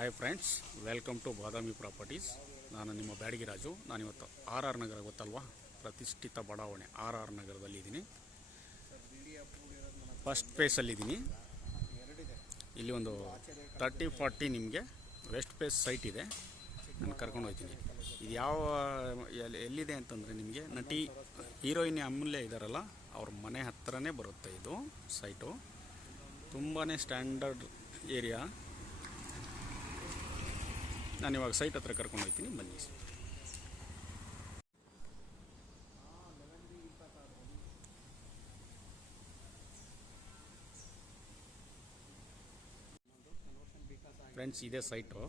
Hi friends, welcome to Badami properties. ನಾನು ನಿಮ್ಮ ಬ್ಯಾಡಗಿ ರಾಜು. ನಾನಿವತ್ತು RR ನಗರ ಗೊತ್ತಲ್ವಾ, ಪ್ರತಿಷ್ಠಿತ ಬಡಾವಣೆ RR ನಗರದಲ್ಲಿದ್ದೀನಿ. ಫಸ್ಟ್ ಫೇಸಲ್ಲಿದ್ದೀನಿ. ಇಲ್ಲಿ ಒಂದು 30-40 ನಿಮಗೆ ವೆಸ್ಟ್ ಫೇಸ್ ಸೈಟ್ ಇದೆ. ನಾನು ಕರ್ಕೊಂಡು ಹೋಗ್ತೀನಿ. ಇದು ಎಲ್ಲಿದೆ ಅಂತಂದರೆ, ನಿಮಗೆ ನಟಿ ಹೀರೋಯಿನ್ ಅಮೂಲ್ಯ ಇದ್ದಾರಲ್ಲ, ಅವ್ರ ಮನೆ ಹತ್ತಿರನೇ ಬರುತ್ತೆ ಇದು ಸೈಟು. ತುಂಬಾ ಸ್ಟ್ಯಾಂಡರ್ಡ್ ಏರಿಯಾ. ನಾನಿವಾಗ ಸೈಟ್ ಹತ್ರ ಕರ್ಕೊಂಡು ಹೋಗ್ತೀನಿ, ಬನ್ನಿ. ಫ್ರೆಂಡ್ಸ್, ಇದೇ site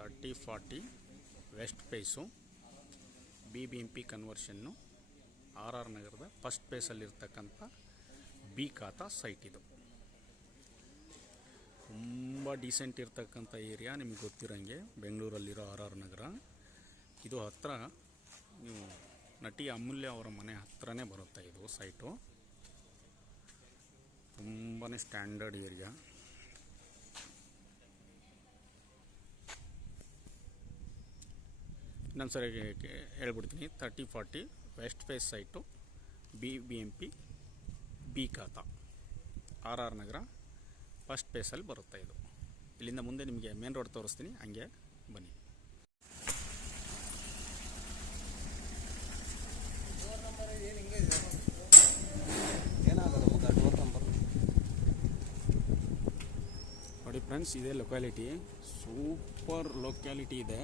30-40 west face BBMP conversion RR ನಗರದ ಫಸ್ಟ್ ಫೇಸಲ್ಲಿರ್ತಕ್ಕಂಥ ಬಿ ಖಾತಾ ಸೈಟ್. ಇದು ತುಂಬ ಡೀಸೆಂಟ್ ಇರ್ತಕ್ಕಂಥ ಏರಿಯಾ. ನಿಮಗೆ ಗೊತ್ತಿರೋಂಗೆ ಬೆಂಗಳೂರಲ್ಲಿರೋ RR ನಗರ. ಇದು ಹತ್ತಿರ ನೀವು ನಟಿ ಅಮೂಲ್ಯ ಅವರ ಮನೆ ಹತ್ತಿರನೇ ಬರುತ್ತೆ ಇದು ಸೈಟು. ತುಂಬಾ ಸ್ಟ್ಯಾಂಡರ್ಡ್ ಏರಿಯಾ. ಇನ್ನೊಂದು ಸರಿ ಹೇಳ್ಬಿಡ್ತೀನಿ. 30-40 west face site BBMP B khata RR ನಗರ ಫಸ್ಟ್ ಫೇಸಲ್ಲಿ ಬರುತ್ತೆ ಇದು. ಇಲ್ಲಿಂದ ಮುಂದೆ ನಿಮಗೆ ಮೇನ್ ರೋಡ್ ತೋರಿಸ್ತೀನಿ, ಹಂಗೆ ಬನ್ನಿ. ನೋಡಿ ಫ್ರೆಂಡ್ಸ್, ಇದೇ ಲೊಕ್ಯಾಲಿಟಿ. ಸೂಪರ್ ಲೊಕ್ಯಾಲಿಟಿ ಇದೆ.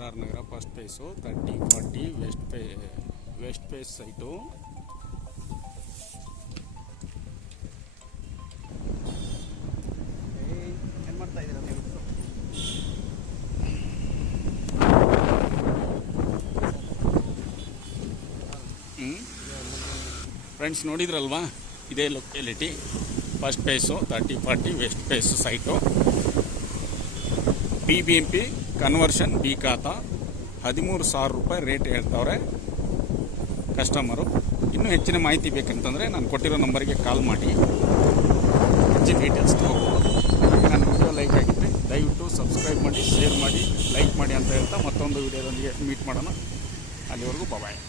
RR ನಗರ first phase 30-40 west face site. ಏನು ಮಾಡ್ತಾ ಇದ್ದೀರಾ ನೀವು? ಫ್ರೆಂಡ್ಸ್, ನೋಡಿದ್ರಲ್ವಾ, ಇದೇ locality first phase 30-40 west face site. BBMP conversion B khata. 13,000 ರೂಪಾಯಿ ರೇಟ್ ಹೇಳ್ತವ್ರೆ ಕಸ್ಟಮರು. ಇನ್ನೂ ಹೆಚ್ಚಿನ ಮಾಹಿತಿ ಬೇಕಂತಂದರೆ ನಾನು ಕೊಟ್ಟಿರೋ ನಂಬರಿಗೆ ಕಾಲ್ ಮಾಡಿ ಹೆಚ್ಚಿನ ಡೀಟೇಲ್ಸ್ ತಗೋಬೋದು. ನನ್ನ ವಿಡಿಯೋ ಲೈಕ್ ಆಗಿದ್ದರೆ ದಯವಿಟ್ಟು ಸಬ್ಸ್ಕ್ರೈಬ್ ಮಾಡಿ, ಶೇರ್ ಮಾಡಿ, ಲೈಕ್ ಮಾಡಿ ಅಂತ ಹೇಳ್ತಾ ಮತ್ತೊಂದು ವಿಡಿಯೋದೊಂದಿಗೆ ಮೀಟ್ ಮಾಡೋಣ. ಅಲ್ಲಿವರೆಗೂ ಬಾಯ್.